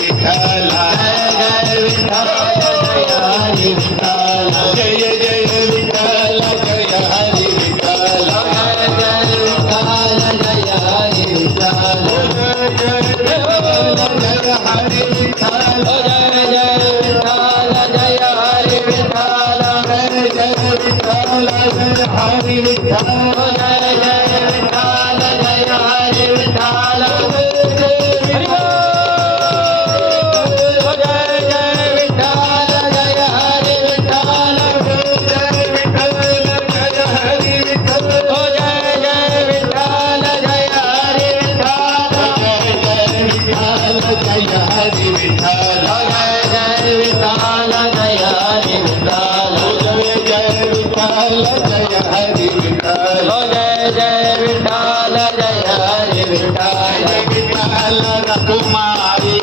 Vitthala Jai Vitthal Jai Hari Vitthal Jai Jai Vitthal Jai Hari Vitthal Jai Jai Vitthal Jai Hari Vitthal Jai Vitthal Jai Hari Vitthal Jai Jai Vitthal Jai Hari Vitthal Jai Jai Vitthal Jai Hari Vitthal Jai Jai Vitthal Jai Hari Vitthal Jai Hari Vitthal Jai Jai Vitthal Jai Hari Vitthal Jai Jai Vitthal Jai Hari Vitthal Jai Jai Vitthal Jai Hari Vitthal Vitthal Rakhumai